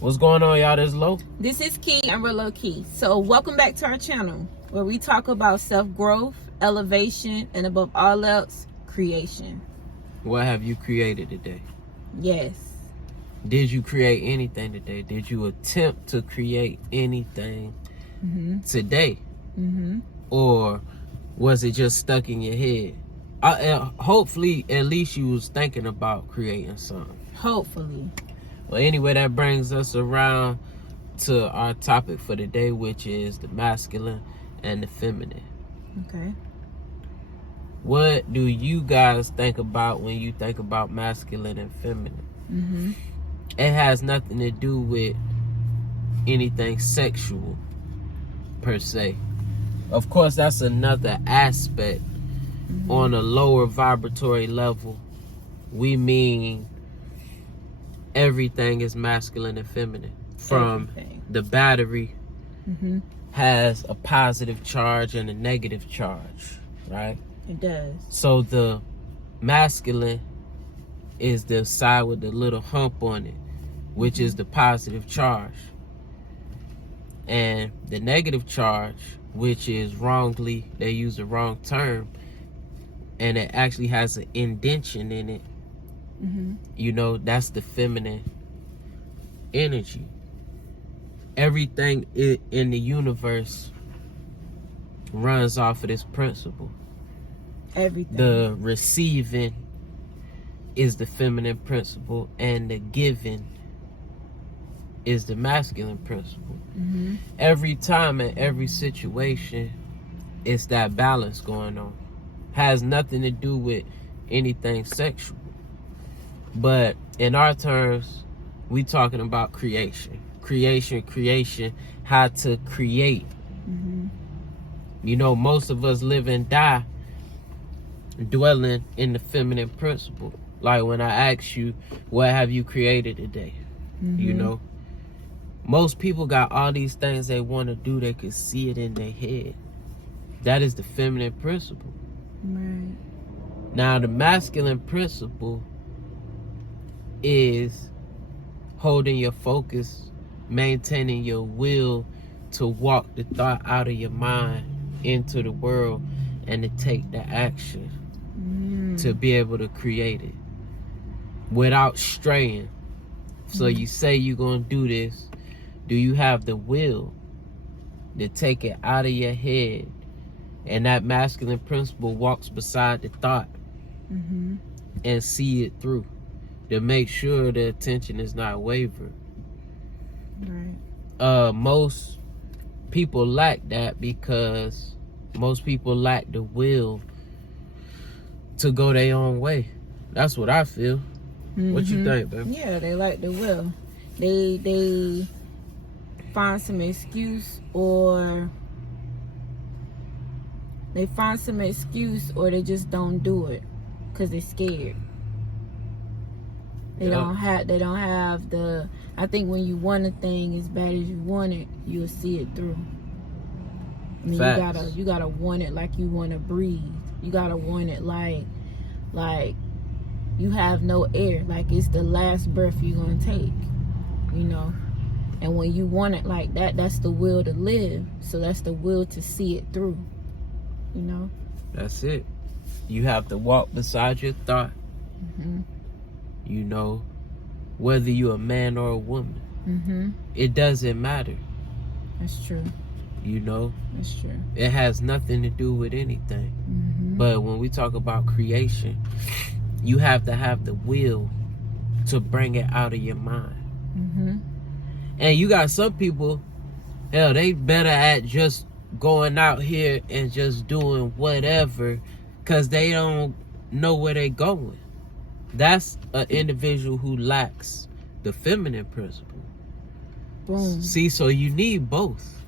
What's going on, y'all? This is Lo. This is Key and we're Low Key. So welcome back to our channel where we talk about self-growth, elevation, and above all else, creation. What have you created today? Yes. Did you create anything today? Did you attempt to create anything today? Or was it just stuck in your head? Hopefully, at least you was thinking about creating something. Hopefully. Well, anyway, that brings us around to our topic for today, which is the masculine and the feminine. Okay. What do you guys think about when you think about masculine and feminine? It has nothing to do with anything sexual, per se. Of course, that's another aspect. On a lower vibratory level, we mean everything is masculine and feminine. From Everything. the battery has a positive charge and a negative charge, right? It does. So the masculine is the side with the little hump on it, which is the positive charge. And the negative charge, which is wrongly, they use the wrong term, and it actually has an indention in it. You know, that's the feminine energy. Everything in the universe runs off of this principle. Everything. The receiving is the feminine principle, and the giving is the masculine principle. Every time and every situation, it's that balance going on. Has nothing to do with anything sexual. But in our terms, we talking about creation, how to create. You know, most of us live and die dwelling in the feminine principle. Like when I ask you, what have you created today? You know, most people got all these things they want to do. They can see it in their head. That is the feminine principle. Right. Now, the masculine principle is holding your focus, maintaining your will to walk the thought out of your mind into the world and to take the action to be able to create it without straying. So you say you're going to do this. Do you have the will to take it out of your head? And that masculine principle walks beside the thought and see it through to make sure the attention is not wavered. Right. Most people lack that because most people lack the will to go their own way. That's what I feel. What you think, baby? Yeah, they like the will. They find some excuse or they just don't do it because they're scared. They don't have the. I think when you want a thing as bad as you want it, you'll see it through. I mean, you gotta want it like you want to breathe. You gotta want it like you have no air, like it's the last breath you're gonna take. You know, and when you want it like that, that's the will to live. So that's the will to see it through. You know. That's it. You have to walk beside your thought. You know, whether you're a man or a woman, it doesn't matter. That's true. You know, That's true. it has nothing to do with anything. But when we talk about creation, you have to have the will to bring it out of your mind. And you got some people, hell, they better at just going out here and just doing whatever because they don't know where they're going. That's an individual who lacks the feminine principle. Boom. See, so you need both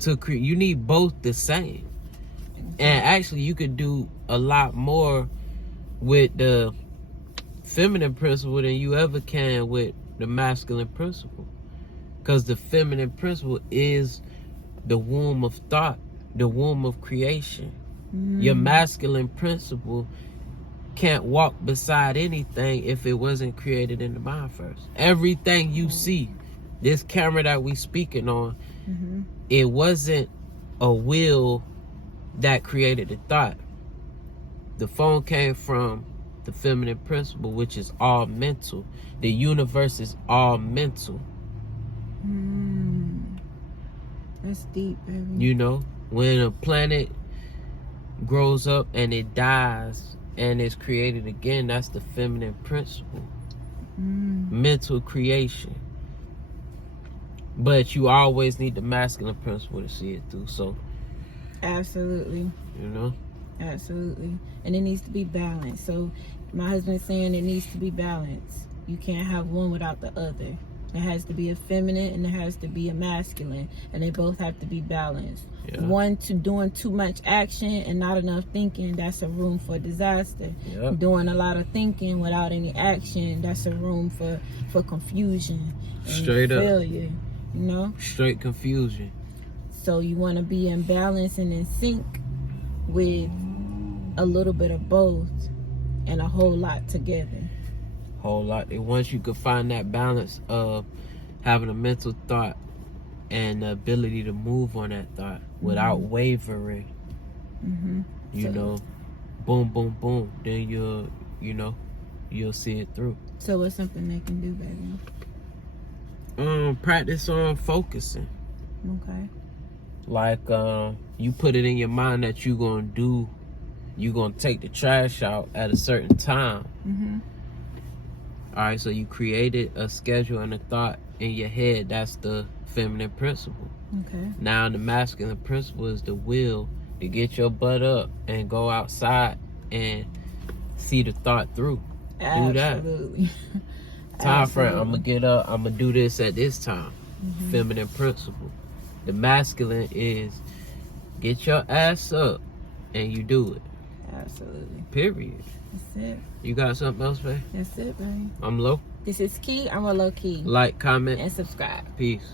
to create. You need both the same. And actually, you could do a lot more with the feminine principle than you ever can with the masculine principle. Because the feminine principle is the womb of thought, the womb of creation. Your masculine principle can't walk beside anything if it wasn't created in the mind first. Everything you see, this camera that we speaking on, it wasn't a will that created the thought. The phone came from the feminine principle, which is all mental. The universe is all mental. That's deep, baby. You know, when a planet grows up and it dies and is created again, that's the feminine principle. Mental creation. But you always need the masculine principle to see it through. So absolutely. You know? Absolutely. And it needs to be balanced. So my husband's saying it needs to be balanced. You can't have one without the other. It has to be a feminine and it has to be a masculine, and they both have to be balanced. Yeah. One to doing too much action and not enough thinking, that's a room for disaster. Yep. Doing a lot of thinking without any action, that's a room for confusion and Straight up. failure. You know? Straight confusion. So you want to be in balance and in sync with a little bit of both and a whole lot together. Whole lot. And once you can find that balance of having a mental thought and the ability to move on that thought without wavering, you know, boom, boom, boom, then you'll see it through. So what's something they can do, baby? Practice on focusing. Okay. Like you put it in your mind that you're gonna take the trash out at a certain time. All right, so you created a schedule and a thought in your head. That's the feminine principle. Okay. Now the masculine principle is the will to get your butt up and go outside and see the thought through. Absolutely. Do that. Time frame. I'm gonna get up. I'm gonna do this at this time. Feminine principle. The masculine is get your ass up and you do it. Absolutely. Period. That's it. You got something else, babe? That's it, baby. I'm low. This is Key. I'm a low key. Like, comment, And subscribe. peace.